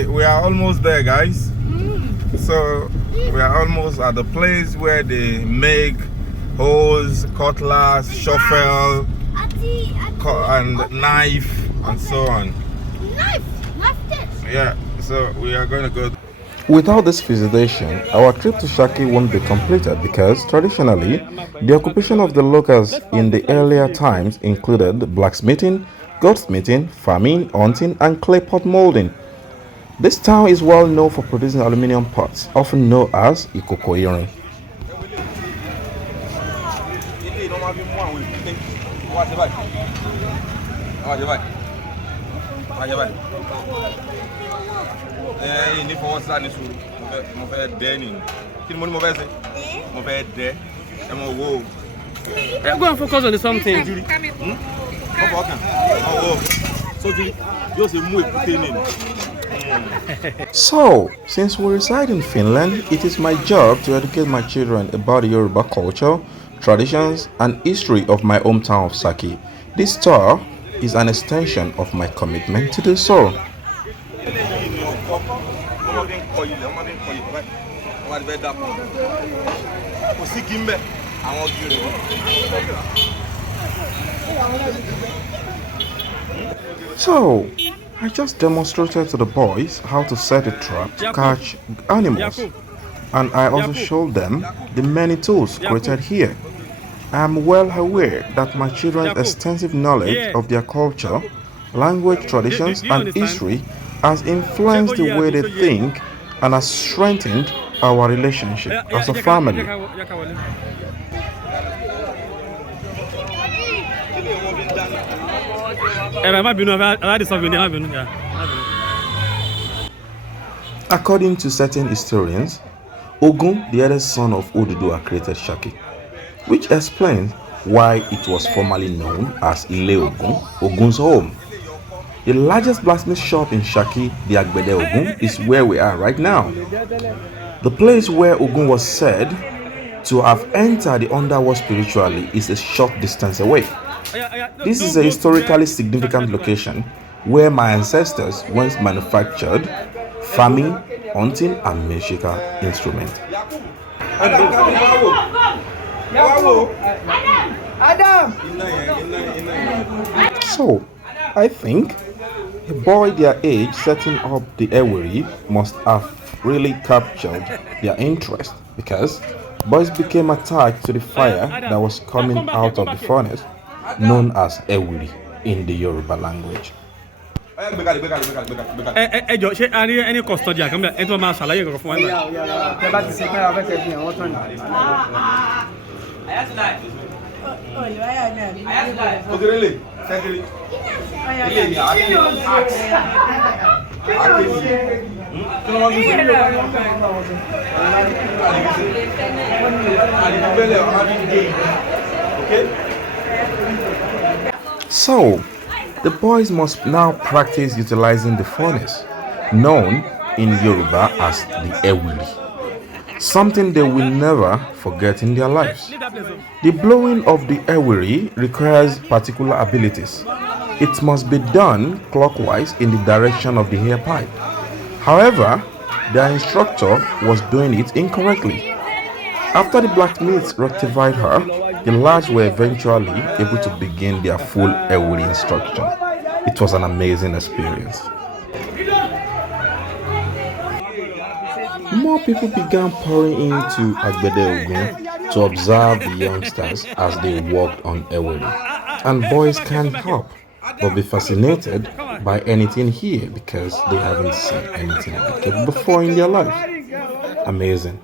Okay, we are almost there, guys. So we are almost at the place where they make hose, cutlass, shovel, and knife, and so on. Knife? Yeah, so we are going to go. Without this visitation, our trip to Saki won't be completed because traditionally, the occupation of the locals in the earlier times included blacksmithing, goldsmithing, farming, hunting, and clay pot molding. This town is well known for producing aluminium pots, often known as Ikoko Irin. Go and focus on something. So, since we reside in Finland, it is my job to educate my children about the Yoruba culture, traditions, and history of my hometown of Saki. This tour is an extension of my commitment to do so. So, I just demonstrated to the boys how to set a trap to catch animals, and I also showed them the many tools created here. I am well aware that my children's extensive knowledge of their culture, language, traditions, and history has influenced the way they think and has strengthened our relationship as a family. According to certain historians, Ogun, the eldest son of Oduduwa, created Saki, which explains why it was formerly known as Ile Ogun, Ogun's home. The largest blacksmith shop in Saki, the Agbede Ogun, is where we are right now. The place where Ogun was said to have entered the underworld spiritually is a short distance away. This is a historically significant location where my ancestors once manufactured farming, hunting, and musical instruments. So, I think a boy their age setting up the ewery must have really captured their interest because boys became attached to the fire that was coming out of the furnace, known as ewery in the Yoruba language. Any custodian come here, my salary go for So, the boys must now practice utilizing the furnace, known in Yoruba as the ewery, something they will never forget in their lives. The blowing of the ewery requires particular abilities. It must be done clockwise in the direction of the air pipe. However, their instructor was doing it incorrectly. After the blacksmiths rectified her, the lads were eventually able to begin their full ewery instruction. It was an amazing experience. More people began pouring into Agbede Ogun to observe the youngsters as they worked on ewery. And boys can't help but be fascinated by anything here because they haven't seen anything like it before in their life. Amazing.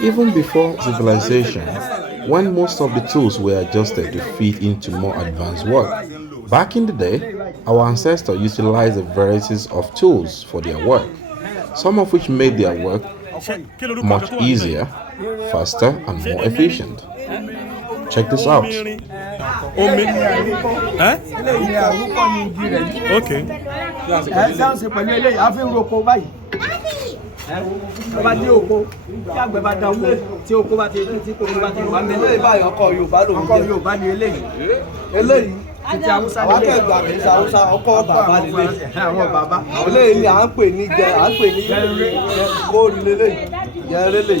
Even before civilization, when most of the tools were adjusted to fit into more advanced work, back in the day, our ancestors utilized the varieties of tools for their work, some of which made their work much easier, faster, and more efficient. Check this out. Àwọn akẹ́gbà kì í ṣe Haúsá, ọkọ bàbá lélẹ̀. Àwọn bàbá. Àwọn eléyìí ni à ń pè ní góòlù lélẹ̀. Gẹ̀rẹ́ lè.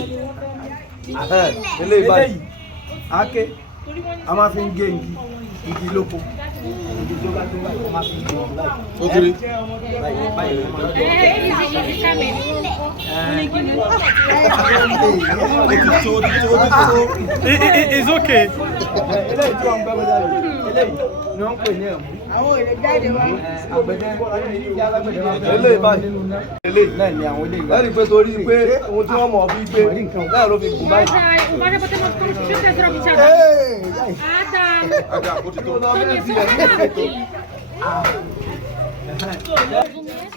Eléyìí báyìí. Ake. A máa fi ń gé igi lóko. Igi tó bá tó báyìí, a máa fi ń gé igi báyìí. Ó kéré. It's okay. Eléyìí tí wọ́n ń gbẹ́ bọ́jà yìí. Eléyìí ni wọ́n ń pè ní ẹ̀mú. Àwọn èlé jáde wá. Àgbẹ̀dẹ eléyìí báyìí. Eléyìí náà ni àwọn eléyìí. Lẹ́yìn pé torí pé ohun tí wọ́n mọ̀ bí pé náà ló fi gùn báyìí.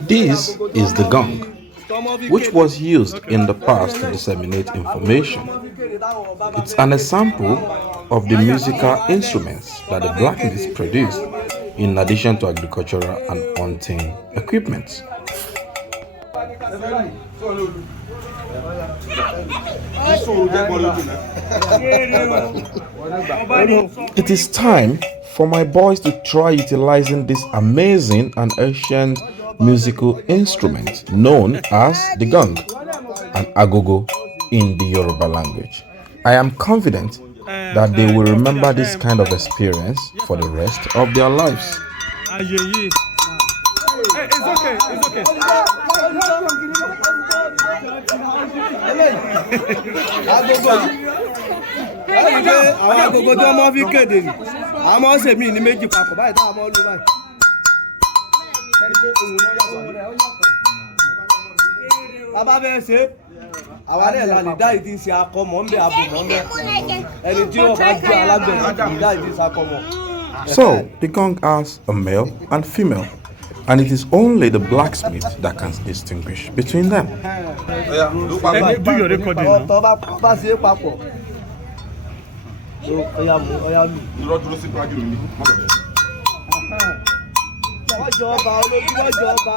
This is the gong, which was used in the past to disseminate information. It's an example of the musical instruments that the blacksmiths produced in addition to agricultural and hunting equipment. It is time for my boys to try utilizing this amazing and ancient musical instrument known as the gong and agogo in the Yoruba language. I am confident that they will remember this kind of experience for the rest of their lives. It's okay, it's okay. Àwọn agogo tí wọ́n máa fi kéde ni àwọn máa ń ṣe míì ní méjì papọ̀ báyìí táwọn máa ń lò báyìí. Bàbá fẹ́ ṣe àwa náà la lè dá ìdí ṣe akọmọ ń bẹ àbùmọ̀ ń bẹ ẹni tí yóò bá jẹ́ alágbẹ̀dẹ lè dá ìdí ṣe akọmọ. So the gong has a male and female, and it is only the blacksmith that can distinguish between them. Do your recording now. Tó bá ṣe é papọ̀. Ọya lù. Wọ́n jọ ọba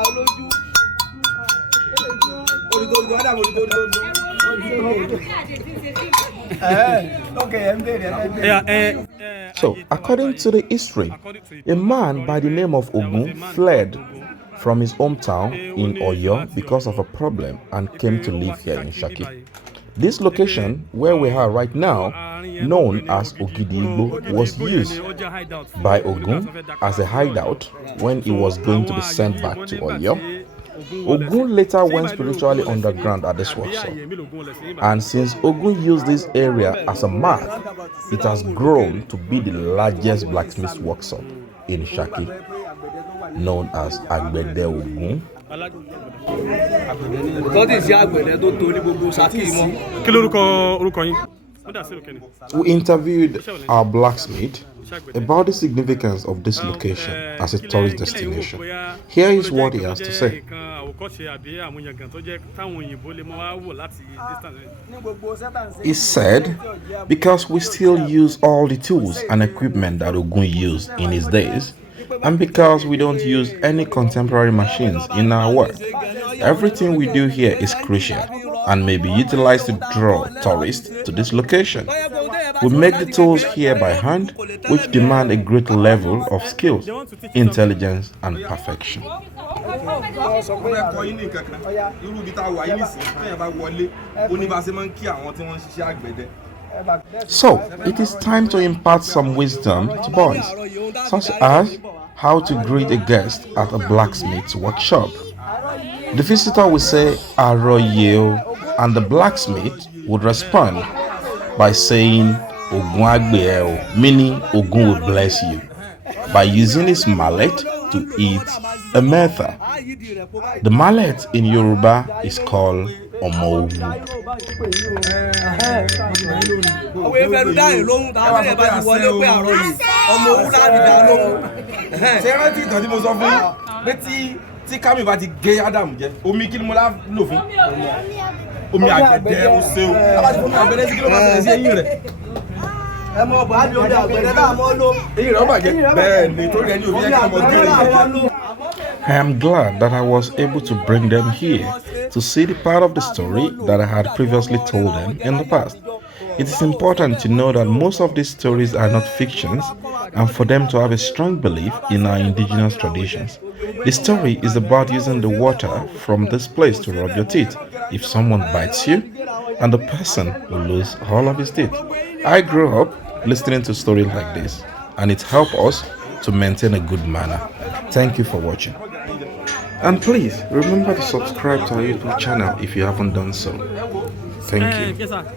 olójú. So, according to the history, a man by the name of Ogun fled from his hometown in Oyo because of a problem and came to live here in Saki. This location, where we are right now, known as Ogidigbo, was used by Ogun as a hideout when he was going to be sent back to Oyo. Ogun later went spiritually underground at this workshop, and since Ogun used this area as a mark, it has grown to be the largest blacksmith workshop in Saki, known as Agbede Ogun. We interviewed our blacksmith about the significance of this location as a tourist destination. Here is what he has to say. He said, because we still use all the tools and equipment that Ogun used in his days, and because we don't use any contemporary machines in our work, everything we do here is crucial and may be utilized to draw tourists to this location. We make the tools here by hand, which demand a great level of skill, intelligence, and perfection. So, it is time to impart some wisdom to boys, such as how to greet a guest at a blacksmith's workshop. The visitor will say "Aroye," and the blacksmith would respond by saying "Ogun agbe," meaning Ogun will bless you, by using his mallet to eat a metha. The mallet in Yoruba is called Omo Owu. Tí kámi bá ti gé Adam jẹ omi kí ni mo la lò fún omi àgbẹ̀dẹ ó ṣe o láti fún àgbẹ̀dẹ sí kí ló máa ṣẹlẹ̀ sí eyín rẹ̀ ẹ mọ bọ àbí omi àgbẹ̀dẹ náà mọ ló eyín rẹ̀ ó bàjẹ́ bẹ́ẹ̀ ni torí ẹni omi ẹ̀ka ọmọ gé rẹ̀. I am glad that I was able to bring them here to see the part of the story that I had previously told them in the past. It is important to know that most of these stories are not fictions, and for them to have a strong belief in our indigenous traditions. The story is about using the water from this place to rub your teeth if someone bites you, and the person will lose all of his teeth. I grew up listening to stories like this, and it helped us to maintain a good manner. Thank you for watching. And please remember to subscribe to our YouTube channel if you haven't done so. Thank you. Yes, sir.